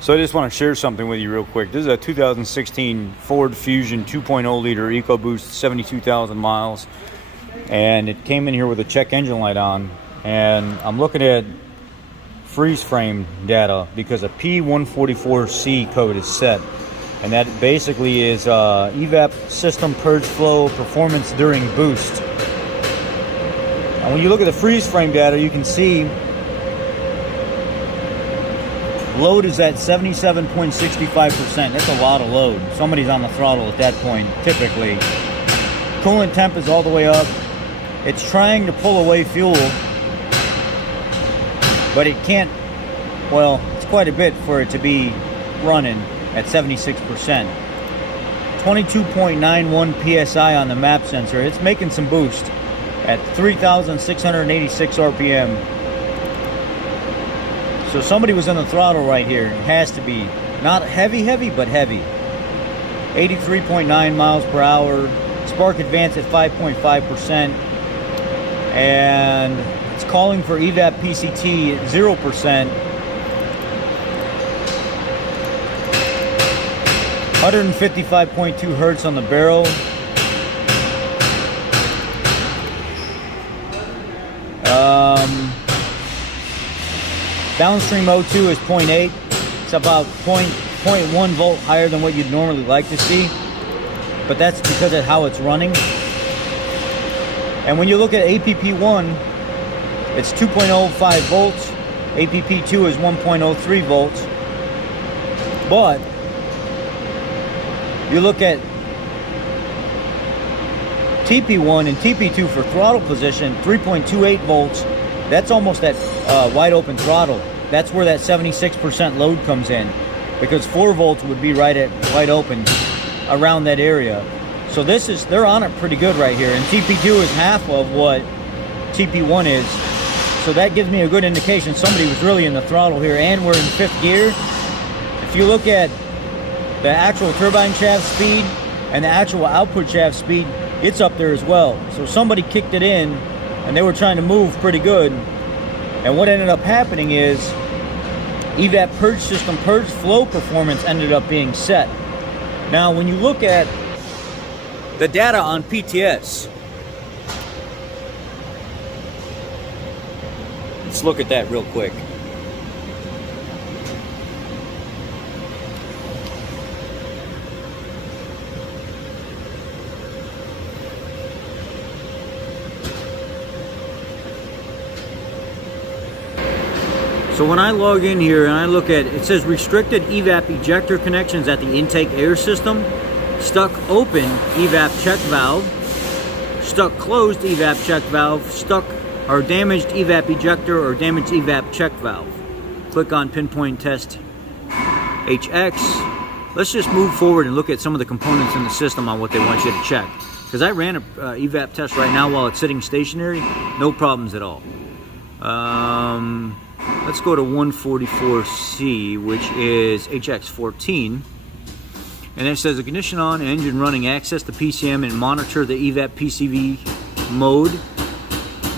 So I just want to share something with you real quick. This is a 2016 Ford Fusion 2.0 liter Ecoboost, 72,000 miles. And it came in here with a check engine light on. And I'm looking at freeze frame data because a P144c code is set. And that basically is evap system purge flow performance during boost. And when you look at the freeze frame data, you can see load is at 77.65%. That's a lot of load. Somebody's on the throttle at that point, typically. Coolant temp is all the way up. It's trying to pull away fuel, but it can't. Well, it's quite a bit for it to be running at 76%. 22.91 psi on the map sensor. It's making some boost at 3,686 RPM. So somebody was on the throttle right here. It has to be. Not heavy, but heavy. 83.9 miles per hour. Spark advance at 5.5%. And it's calling for evap PCT at 0%. 155.2 hertz on the barrel. Downstream O2 is 0.8. It's about 0.1 volt higher than what you'd normally like to see, but that's because of how it's running. And when you look at APP1, it's 2.05 volts. APP2 is 1.03 volts. But you look at TP1 and TP2 for throttle position, 3.28 volts. That's almost at wide open throttle. That's where that 76% load comes in, because 4 volts would be right at wide open around that area. So this is, they're on it pretty good right here. And TP2 is half of what TP1 is. So that gives me a good indication somebody was really in the throttle here, and we're in 5th gear. If you look at the actual turbine shaft speed and the actual output shaft speed, it's up there as well. So somebody kicked it in and they were trying to move pretty good. And what ended up happening is evap purge system purge flow performance ended up being set. Now when you look at the data on PTS, let's look at that real quick. So when I log in here and I look at, it says restricted evap ejector connections at the intake air system, stuck open evap check valve, stuck closed evap check valve, stuck or damaged evap ejector or damaged evap check valve. Click on pinpoint test HX. Let's just move forward and look at some of the components in the system on what they want you to check. Because I ran a evap test right now while it's sitting stationary, no problems at all. Let's go to 144C, which is HX14. And it says ignition on, engine running, access the PCM and monitor the evap PCV mode,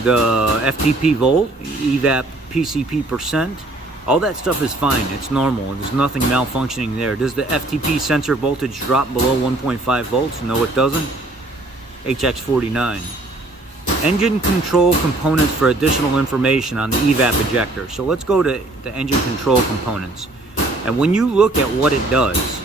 the FTP volt, evap PCP percent. All that stuff is fine. It's normal. There's nothing malfunctioning there. Does the FTP sensor voltage drop below 1.5 volts? No, it doesn't. HX49. Engine control components for additional information on the evap ejector. So let's go to the engine control components. And when you look at what it does,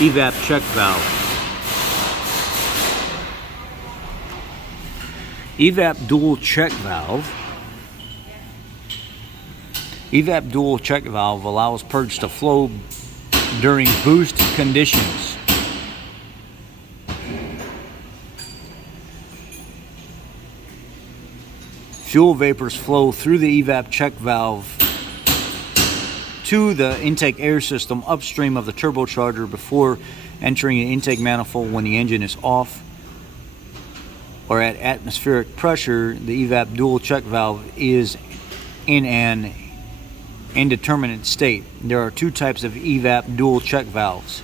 evap check valve. Evap dual check valve. Evap dual check valve allows purge to flow during boost conditions. fuel vapors flow through the evap check valve to the intake air system upstream of the turbocharger before entering an intake manifold when the engine is off or at atmospheric pressure. The evap dual check valve is in an indeterminate state. There are two types of evap dual check valves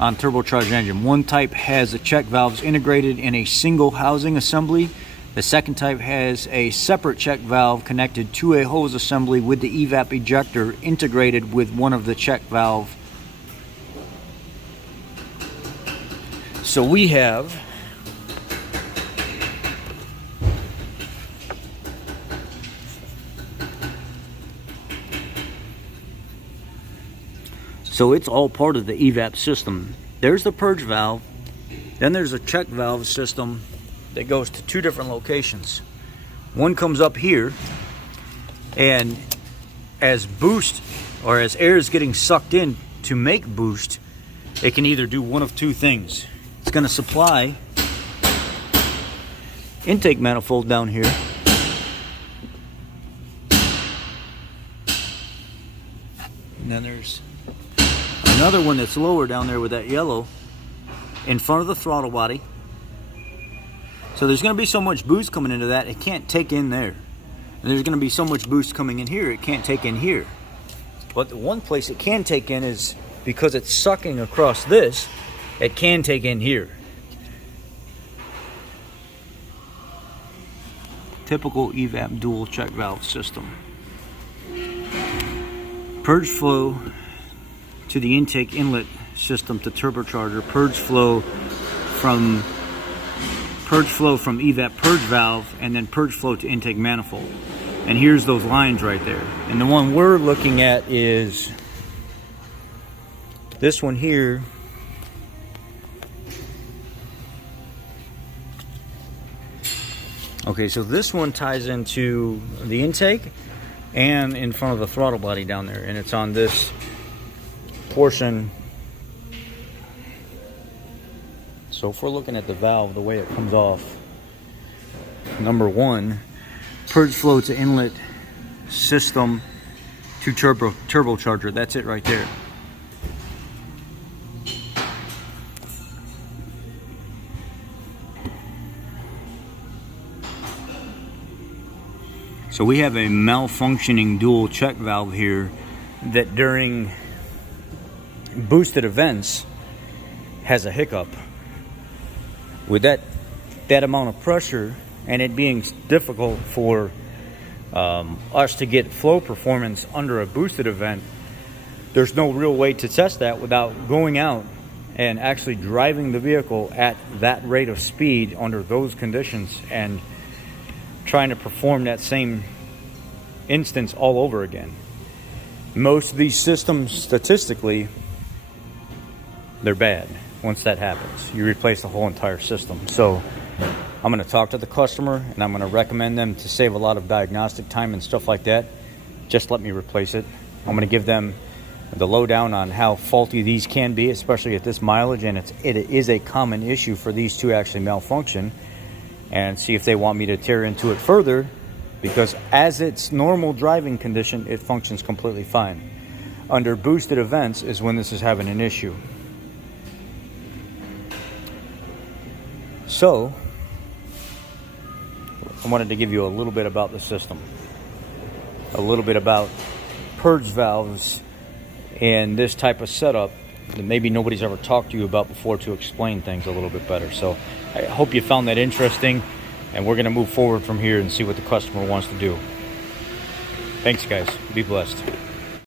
on turbocharged engine. One type has the check valves integrated in a single housing assembly. The second type has a separate check valve connected to a hose assembly with the evap ejector integrated with one of the check valve. So we have so it's all part of the evap system. There's the purge valve, then there's a check valve system that goes to two different locations. One comes up here, and as boost or as air is getting sucked in to make boost, it can either do one of two things. It's going to supply intake manifold down here, and then there's another one that's lower down there with that yellow in front of the throttle body. So there's going to be so much boost coming into that, it can't take in there. And there's going to be so much boost coming in here, it can't take in here. But the one place it can take in is because it's sucking across this, it can take in here. Typical evap dual check valve system. Purge flow to the intake inlet system to turbocharger. Purge flow from evap purge valve, and then purge flow to intake manifold. And here's those lines right there. And the one we're looking at is this one here. Okay, so this one ties into the intake and in front of the throttle body down there, and it's on this portion. So if we're looking at the valve, the way it comes off, number one, purge flow to inlet system to turbocharger. That's it right there. So we have a malfunctioning dual check valve here that during boosted events has a hiccup. With that amount of pressure and it being difficult for us to get flow performance under a boosted event, there's no real way to test that without going out and actually driving the vehicle at that rate of speed under those conditions and trying to perform that same instance all over again. Most of these systems, statistically, they're bad. Once that happens, you replace the whole entire system. So I'm going to talk to the customer and I'm going to recommend them, to save a lot of diagnostic time and stuff like that, just let me replace it. I'm going to give them the lowdown on how faulty these can be, especially at this mileage, and it is a common issue for these to actually malfunction, and see if they want me to tear into it further, because as its normal driving condition, it functions completely fine. Under boosted events is when this is having an issue. So, I wanted to give you a little bit about the system, a little bit about purge valves and this type of setup that maybe nobody's ever talked to you about before, to explain things a little bit better. So I hope you found that interesting, and we're going to move forward from here and see what the customer wants to do. Thanks, guys. Be blessed.